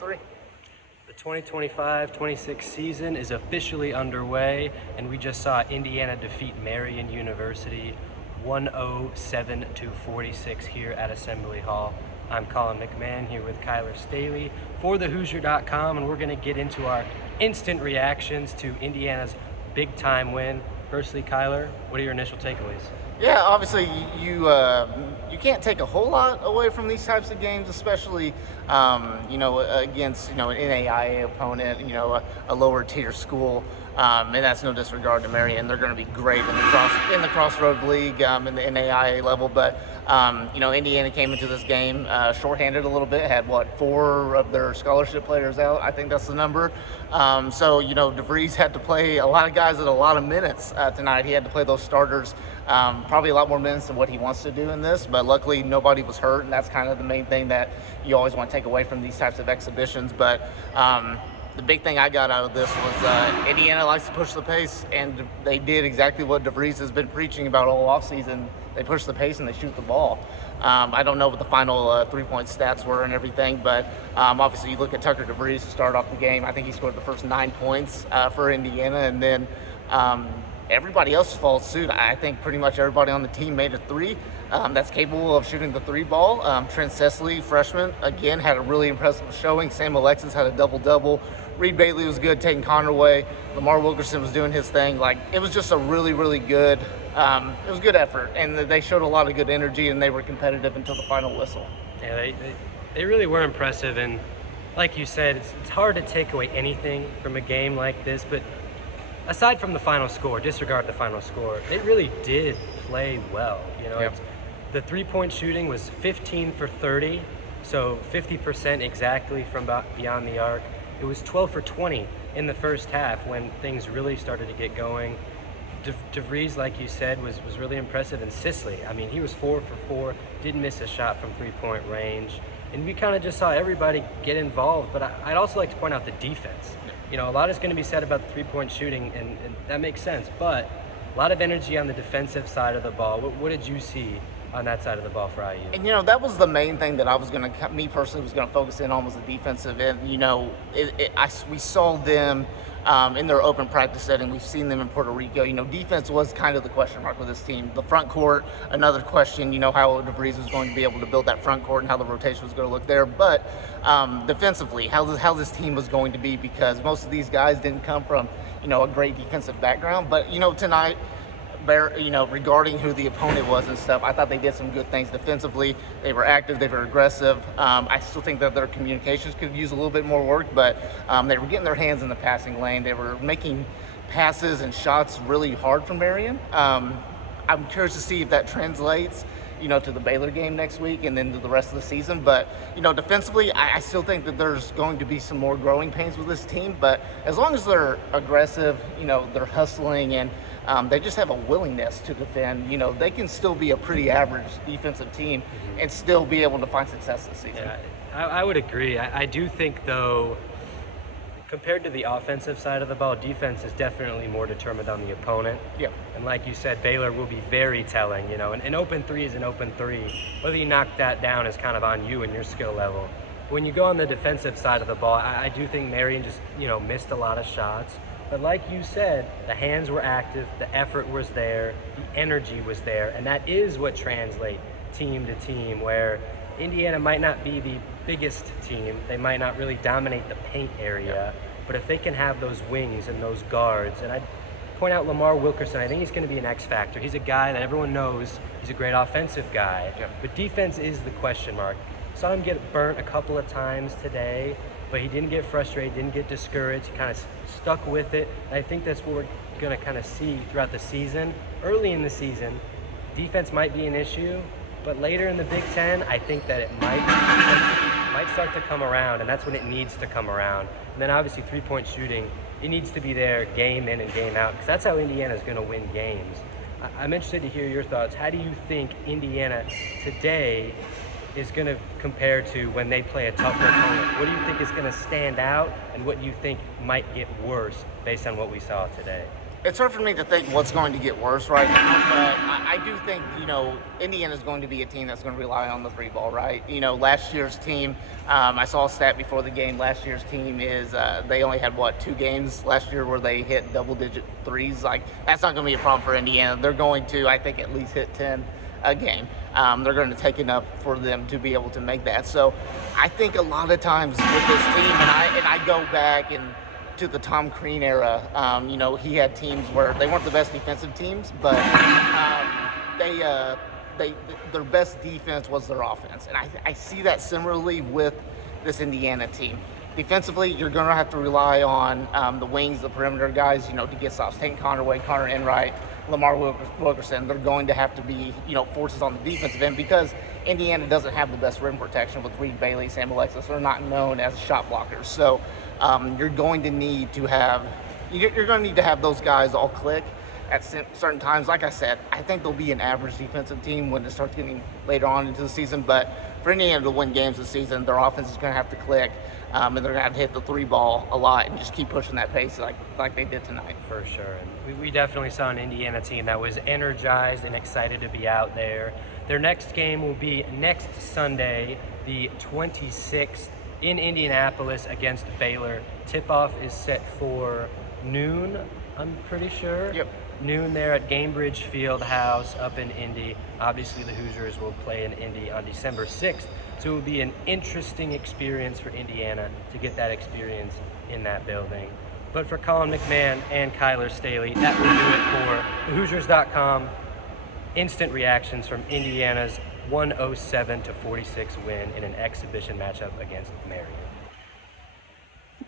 3. The 2025-26 season is officially underway, and we just saw Indiana defeat Marian University 107-46 here at Assembly Hall. I'm Colin McMahon here with Kyler Staley for thehoosier.com, and we're going to get into our instant reactions to Indiana's big-time win. Firstly, Kyler, what are your initial takeaways? Yeah, obviously you can't take a whole lot away from these types of games, especially against an NAIA opponent, a lower tier school, and that's no disregard to Marian. They're going to be great in the Crossroad League in the NAIA level, but Indiana came into this game shorthanded a little bit. Had 4 of their scholarship players out. I think that's the number. So DeVries had to play a lot of guys at a lot of minutes tonight. He had to play those starters. Probably a lot more minutes than what he wants to do in this, but luckily nobody was hurt, and that's kind of the main thing that you always want to take away from these types of exhibitions. But the big thing I got out of this was Indiana likes to push the pace, and they did exactly what DeVries has been preaching about all offseason. They push the pace and they shoot the ball. I don't know what the final three-point stats were and everything, but obviously you look at Tucker DeVries to start off the game. I think he scored the first 9 points for Indiana, and then everybody else followed suit. I think pretty much everybody on the team made a 3 that's capable of shooting the 3 ball. Trent Cecily, freshman, again, had a really impressive showing. Sam Alexis had a double-double. Reed Bailey was good, taking Conner. Lamar Wilkerson was doing his thing. It was just a really, really good it was good effort, and they showed a lot of good energy, and they were competitive until the final whistle. Yeah, they really were impressive, and like you said, it's hard to take away anything from a game like this, but aside from the final score, disregard the final score, they really did play well. Yep. The 3-point shooting was 15 for 30, so 50% exactly from beyond the arc. It was 12 for 20 in the first half when things really started to get going. DeVries, like you said, was really impressive. And Cicely, I mean, he was 4 for 4, didn't miss a shot from 3-point range. And we kind of just saw everybody get involved. But I'd also like to point out the defense. A lot is going to be said about the 3-point shooting, and that makes sense. But a lot of energy on the defensive side of the ball. What did you see on that side of the ball for IU? And that was the main thing that me personally was going to focus in on, was the defensive end. We saw them in their open practice setting. We've seen them in Puerto Rico. Defense was kind of the question mark with this team. The front court, another question. How DeVries was going to be able to build that front court and how the rotation was going to look there. But defensively, how this team was going to be, because most of these guys didn't come from a great defensive background. But tonight, regarding who the opponent was and stuff, I thought they did some good things defensively. They were active, they were aggressive. I still think that their communications could use a little bit more work, but they were getting their hands in the passing lane. They were making passes and shots really hard for Marian. I'm curious to see if that translates to the Baylor game next week and then to the rest of the season. But, defensively, I still think that there's going to be some more growing pains with this team. But as long as they're aggressive, they're hustling, and they just have a willingness to defend, they can still be a pretty average defensive team and still be able to find success this season. Yeah, I would agree. I do think, though, compared to the offensive side of the ball, defense is definitely more determined on the opponent. Yeah. And like you said, Baylor will be very telling. An open 3 is an open 3. Whether you knock that down is kind of on you and your skill level. When you go on the defensive side of the ball, I do think Marian just, missed a lot of shots. But like you said, the hands were active, the effort was there, the energy was there, and that is what translates team to team, where Indiana might not be the biggest team, they might not really dominate the paint area, but if they can have those wings and those guards, and I'd point out Lamar Wilkerson, I think he's going to be an X factor. He's a guy that everyone knows he's a great offensive guy, but defense is the question mark. Saw him get burnt a couple of times today, but he didn't get frustrated, didn't get discouraged, he kind of stuck with it. And I think that's what we're going to kind of see throughout the season. Early in the season, defense might be an issue, but later in the Big Ten, I think that it might start to come around, and that's when it needs to come around. And then obviously 3-point shooting, it needs to be there game in and game out, because that's how Indiana's going to win games. I'm interested to hear your thoughts. How do you think Indiana today is going to compare to when they play a tougher opponent? What do you think is going to stand out, and what do you think might get worse based on what we saw today? It's hard for me to think what's going to get worse right now, but I do think, Indiana's going to be a team that's going to rely on the three ball, right? Last year's team, I saw a stat before the game. Last year's team is, they only had, 2 games last year where they hit double digit threes. Like, that's not going to be a problem for Indiana. They're going to, I think, at least hit 10 a game. They're going to take enough for them to be able to make that. So I think a lot of times with this team, and I go back and to the Tom Crean era, he had teams where they weren't the best defensive teams, but their best defense was their offense, and I see that similarly with this Indiana team. Defensively, you're going to have to rely on the wings, the perimeter guys, to get stops. Tank Conaway, Connor Enright, Lamar Wilkerson. They're going to have to be, forces on the defensive end because Indiana doesn't have the best rim protection with Reed Bailey, Sam Alexis. They're not known as shot blockers. So you're going to need to have those guys all click at certain times. Like I said, I think they'll be an average defensive team when it starts getting later on into the season. But for Indiana to win games this season, their offense is going to have to click, and they're going to have to hit the three ball a lot and just keep pushing that pace like they did tonight. For sure. And we definitely saw an Indiana team that was energized and excited to be out there. Their next game will be next Sunday, the 26th, in Indianapolis against Baylor. Tip-off is set for noon, I'm pretty sure. Yep. Noon there at Gainbridge Fieldhouse up in Indy. Obviously, the Hoosiers will play in Indy on December 6th, so it will be an interesting experience for Indiana to get that experience in that building. But for Colin McMahon and Kyler Staley, that will do it for thehoosiers.com. Instant reactions from Indiana's 107-46 win in an exhibition matchup against Marian.